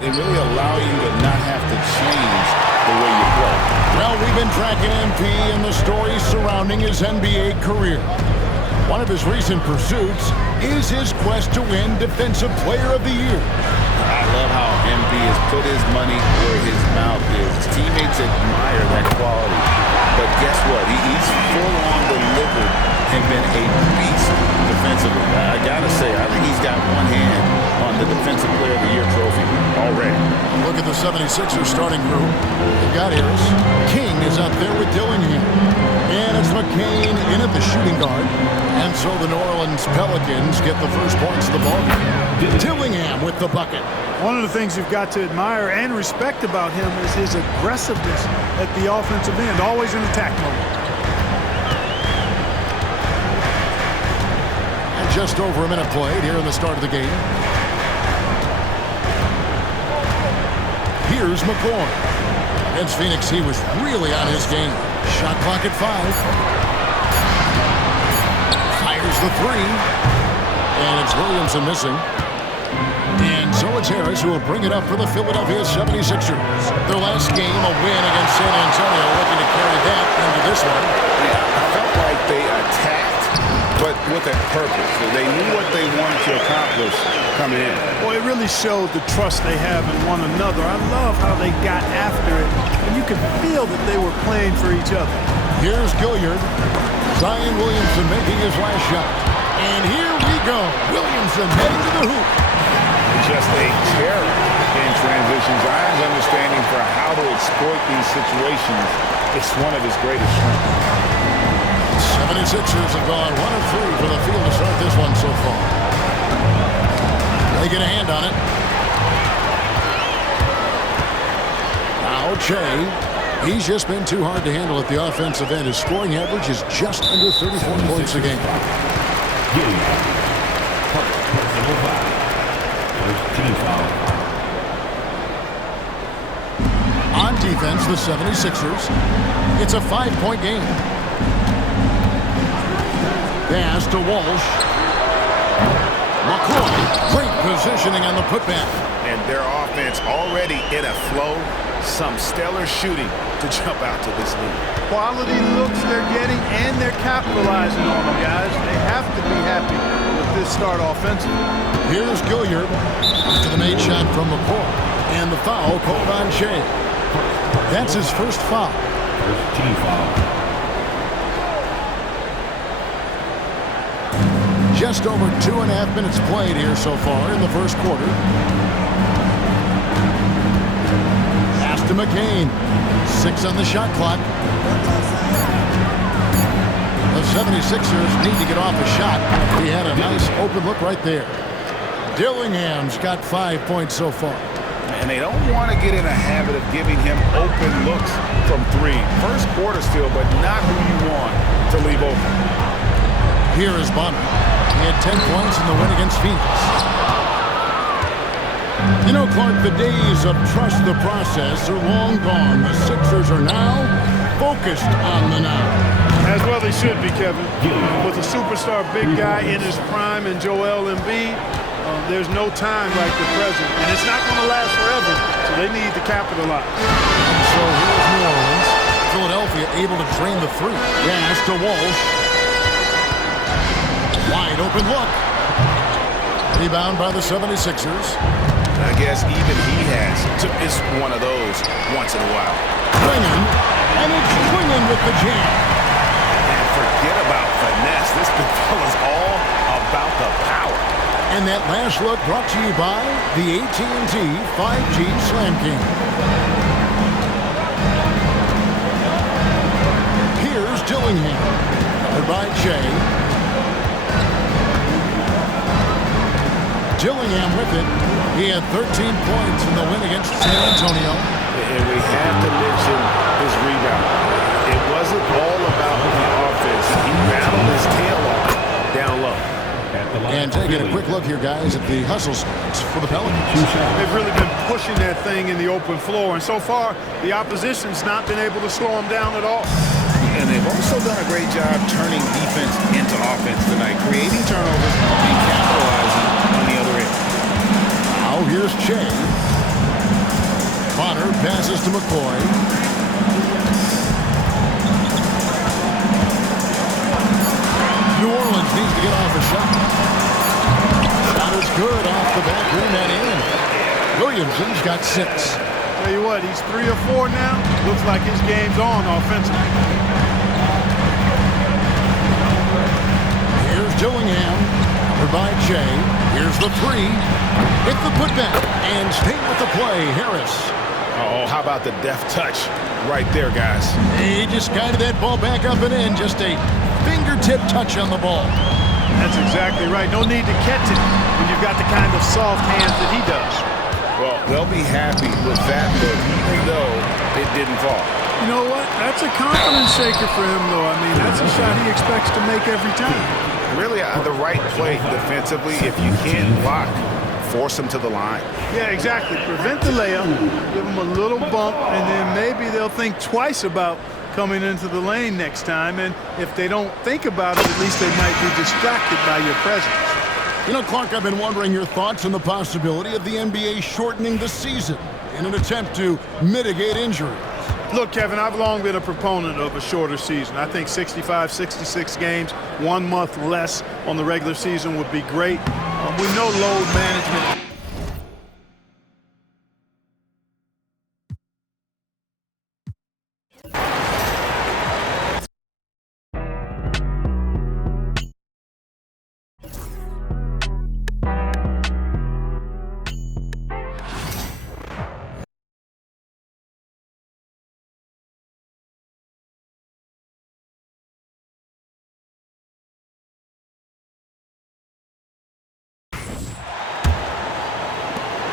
They really allow you to not have to change the way you play. Well, we've been tracking MP and the stories surrounding his NBA career. One of his recent pursuits is his quest to win Defensive Player of the Year. I love how MP has put his money where his mouth is. His teammates admire that quality. But guess what? He's full-on delivered and been a beast defensively. I got to say, I think he's got one hand on the Defensive Player of the Year trophy already. Look at the 76ers starting group. They've got Harris. King is out there with Dillingham. And it's McCain in at the shooting guard. And so the New Orleans Pelicans get the first points of the ballgame. Dillingham with the bucket. One of the things you've got to admire and respect about him is his aggressiveness at the offensive end, always in attack mode. And just over a minute played here in the start of the game. Here's McCoy. Against Phoenix, he was really on his game. Shot clock at 5. Fires the 3. And it's Williamson missing. And so it's Harris who will bring it up for the Philadelphia 76ers. Their last game, a win against San Antonio, looking to carry that into this one. Yeah, I felt like they attacked, but with a purpose. They knew what they wanted to accomplish coming in. Well, it really showed the trust they have in one another. I love how they got after it, and you could feel that they were playing for each other. Here's Gilliard. Zion Williamson making his last shot. And here we go. Williamson heading to the hoop. Just a terror in transition. Zion's understanding for how to exploit these situations is one of his greatest strengths. 76ers have gone 1 of 3 for the field to start this one so far. They get a hand on it. Now Che. He's just been too hard to handle at the offensive end. His scoring average is just under 34 points a game. On defense, the 76ers. It's a 5-point game. Pass to Walsh. McCoy. Great positioning on the putback. And their offense already in a flow. Some stellar shooting to jump out to this lead. Quality looks they're getting, and they're capitalizing on them, guys. They have to be happy with this start offensively. Here's Gilliard after the made shot from McCoy. And the foul called on Shea. That's his first foul. First team foul. Just over 2.5 minutes played here so far in the first quarter. Pass to McCain. 6 on the shot clock. The 76ers need to get off a shot. He had a nice open look right there. Dillingham's got 5 points so far. And they don't want to get in a habit of giving him open looks from 3. First quarter still, but not who you want to leave open. Here is Bonner. He had 10 points in the win against Phoenix. You know, Clark, the days of trust the process are long gone. The Sixers are now focused on the now. As well they should be, Kevin. With a superstar big guy in his prime and Joel Embiid, there's no time like the present. And it's not going to last forever, so they need to capitalize. And so here's New Orleans. Philadelphia able to drain the 3. Pass to Walsh. Wide open look. Rebound by the 76ers. I guess even he has to miss one of those once in a while. Swinging, and it's swinging with the jam. And forget about finesse. This is all about the power. And that last look brought to you by the AT&T 5G Slam King. Here's Dillingham. Covered by Che. Dillingham with it. He had 13 points in the win against San Antonio. And we have to mention his rebound. It wasn't all about the offense. He battled his tail off down low. And taking a quick look here, guys, at the hustle stats for the Pelicans. They've really been pushing that thing in the open floor, and so far, the opposition's not been able to slow them down at all. And they've also done a great job turning defense into offense tonight, creating turnovers and capitalizing on the other end. Now here's Che. Passes to McCoy. New Orleans needs to get off a shot. Shot is good off the back rim and in. Williamson's got 6. Tell you what, he's 3 or 4 now. Looks like his game's on offensively. Here's Dillingham, covered by Jay. Here's the 3. Hit the putback and stay with the play. Harris. Oh, how about the deft touch right there, guys? He just guided that ball back up and in. Just a fingertip touch on the ball. That's exactly right. No need to catch it when you've got the kind of soft hands that he does. Well, they'll be happy with that look, even though it didn't fall. You know what? That's a confidence shaker for him, though. I mean, that's a shot he expects to make every time. Really, the right play defensively. If you can't block, force him to the line. Yeah, exactly. Prevent the layup, give him a little bump, and then maybe they'll think twice about coming into the lane next time. And if they don't think about it, at least they might be distracted by your presence. You know, Clark, I've been wondering your thoughts on the possibility of the NBA shortening the season in an attempt to mitigate injuries. Look, Kevin, I've long been a proponent of a shorter season. I think 65, 66 games, 1 month less on the regular season would be great. We know load management.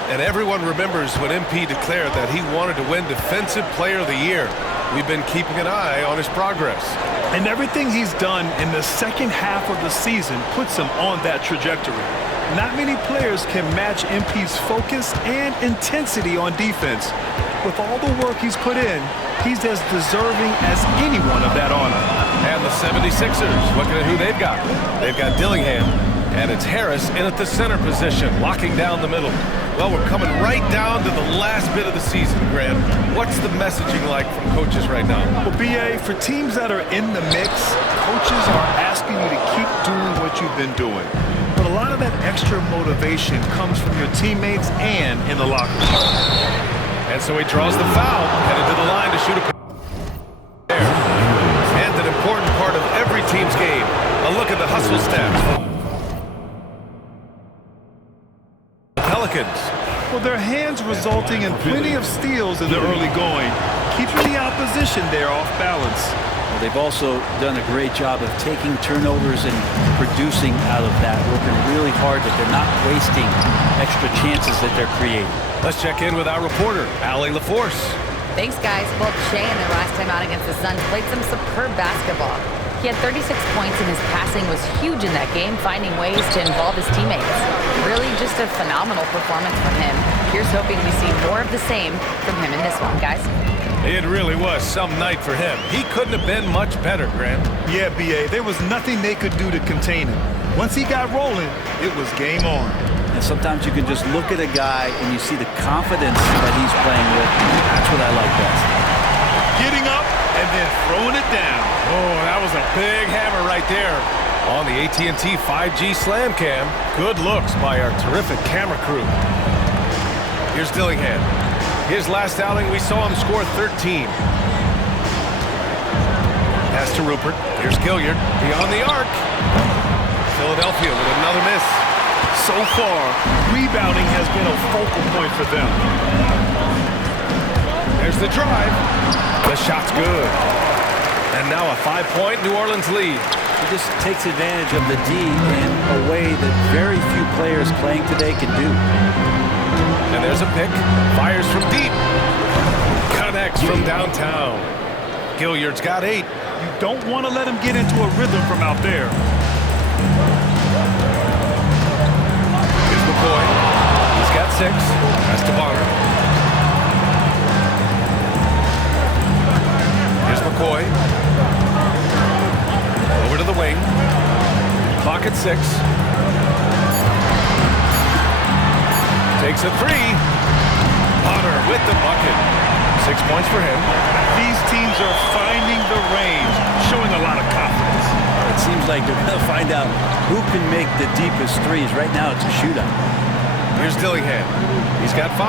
And everyone remembers when MP declared that he wanted to win Defensive Player of the Year. We've been keeping an eye on his progress. And everything he's done in the second half of the season puts him on that trajectory. Not many players can match MP's focus and intensity on defense. With all the work he's put in, he's as deserving as anyone of that honor. And the 76ers, looking at who they've got. They've got Dillingham, and it's Harris in at the center position, locking down the middle. Well, we're coming right down to the last bit of the season, Graham. What's the messaging like from coaches right now? Well, BA, for teams that are in the mix, coaches are asking you to keep doing what you've been doing. But a lot of that extra motivation comes from your teammates and in the locker room. And so he draws the foul, headed to the line to shoot a there. And an important part of every team's game. A look at the hustle stats. Pelicans. Well, their hands resulting in plenty of steals in the early going, keeping the opposition there off balance. Well, they've also done a great job of taking turnovers and producing out of that, working really hard that they're not wasting extra chances that they're creating. Let's check in with our reporter, Allie LaForce. Thanks, guys. Both Shea and their last time out against the Suns played some superb basketball. He had 36 points, and his passing was huge in that game, finding ways to involve his teammates. Really just a phenomenal performance from him. Here's hoping we see more of the same from him in this one, guys. It really was some night for him. He couldn't have been much better, Graham. Yeah, BA, there was nothing they could do to contain him. Once he got rolling, it was game on. And sometimes you can just look at a guy and you see the confidence that he's playing with. That's what I like best. Getting up and then throwing it down. Oh, that was a big hammer right there on the AT&T 5G Slam Cam. Good looks by our terrific camera crew. Here's Dillingham. His last outing, we saw him score 13. Pass to Rupert. Here's Gilliard beyond the arc. Philadelphia with another miss. So far, rebounding has been a focal point for them. There's the drive. The shot's good. And now a 5-point New Orleans lead. He just takes advantage of the D in a way that very few players playing today can do. And there's a pick. Fires from deep. Connects from downtown. Gilliard's got 8. You don't want to let him get into a rhythm from out there. Here's McCoy. He's got 6. Pass to Bonner. Here's McCoy. Over to the wing. Clock at 6. Takes a 3. Potter with the bucket. 6 points for him. These teams are finding the range, showing a lot of confidence. It seems like they're going to find out who can make the deepest threes. Right now, it's a shootout. Here's Dillingham. He's got 5.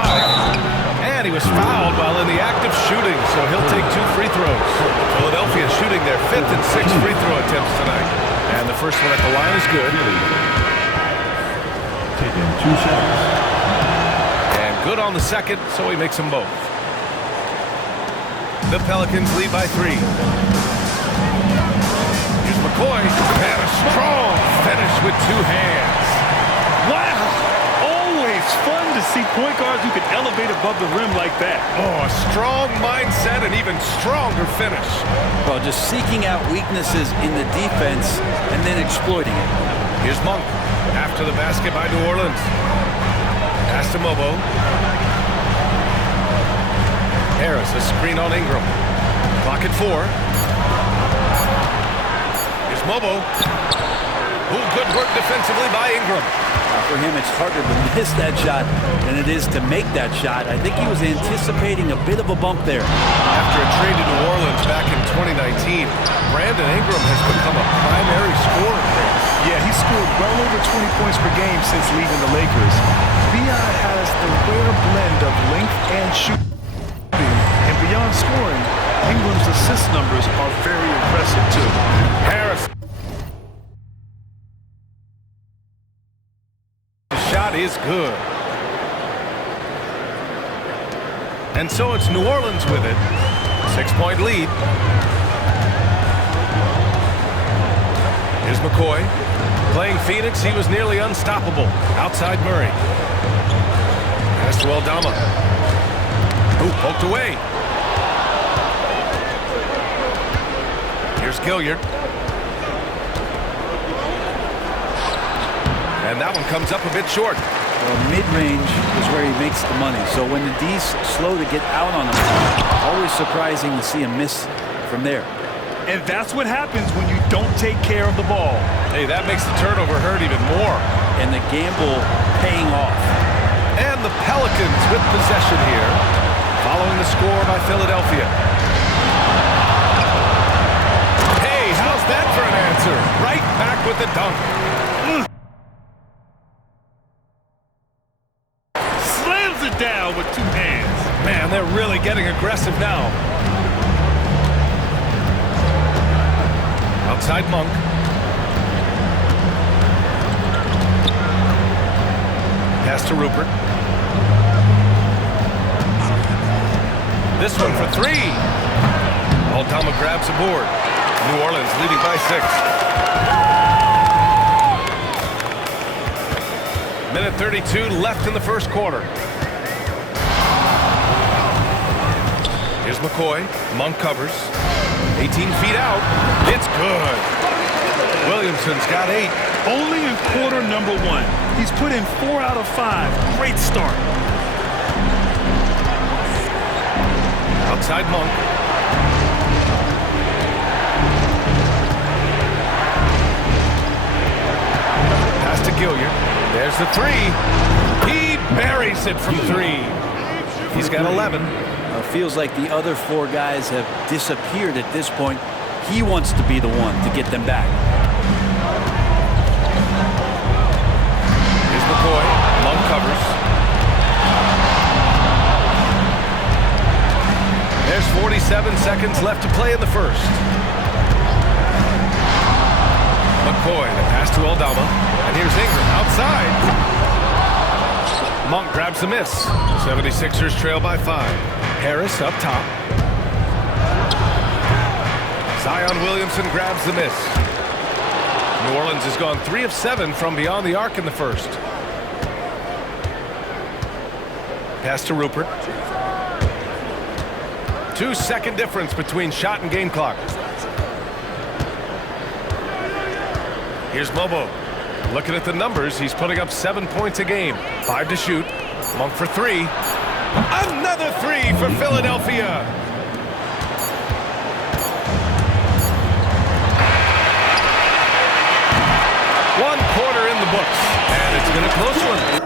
And he was fouled while in the act of shooting, so he'll take 2 free throws. Philadelphia shooting their 5th and 6th free throw attempts tonight. And the first one at the line is good. Taking 2 shots. And good on the second, so he makes them both. The Pelicans lead by 3. Here's McCoy. And a strong finish with 2 hands. Wow! Always fun to see point guards who can elevate above the rim like that. Oh, a strong mindset and even stronger finish. Well, just seeking out weaknesses in the defense and then exploiting it. Here's Monk after the basket by New Orleans. Pass to Mobo. Harris, a screen on Ingram. Clock at 4. Here's Mobo. Ooh, good work defensively by Ingram. For him, it's harder to miss that shot than it is to make that shot. I think he was anticipating a bit of a bump there. After a trade to New Orleans back in 2019, Brandon Ingram has become a primary scorer. Yeah, he scored well over 20 points per game since leaving the Lakers. B.I. has the rare blend of length and shooting. And beyond scoring, Ingram's assist numbers are very impressive, too. Harris. The shot is good. And so it's New Orleans with it. 6-point lead. Here's McCoy. Playing Phoenix, he was nearly unstoppable. Outside Murray. Pass to Aldama. Ooh, poked away. Here's Gilliard. And that one comes up a bit short. Well, mid-range is where he makes the money. So when the D's slow to get out on him, always surprising to see him miss from there. And that's what happens when you don't take care of the ball. Hey, that makes the turnover hurt even more. And the gamble paying off. And the Pelicans with possession here, following the score by Philadelphia. Hey, how's that for an answer? Right back with the dunk. Slams it down with 2 hands. Man, they're really getting aggressive now. Outside Monk. Pass to Rupert. This one for 3. Aldama grabs a board. New Orleans leading by 6. Minute 32 left in the first quarter. Here's McCoy. Monk covers. 18 feet out. It's good. Williamson's got 8. Only in quarter number 1. He's put in 4 out of 5. Great start. Outside Monk. Pass to Gilliard. There's the 3. He buries it from 3. He's got 11. Feels like the other 4 guys have disappeared at this point. He wants to be the one to get them back. Here's McCoy. Monk covers. There's 47 seconds left to play in the first. McCoy, the pass to Aldama. And here's Ingram outside. Monk grabs the miss. 76ers trail by 5. Harris up top. Zion Williamson grabs the miss. New Orleans has gone 3 of 7 from beyond the arc in the first. Pass to Rupert. 2-second difference between shot and game clock. Here's Mobo. Looking at the numbers, he's putting up 7 points a game. 5 to shoot. Monk for 3. Another 3 for Philadelphia. One quarter in the books. And it's been a close one.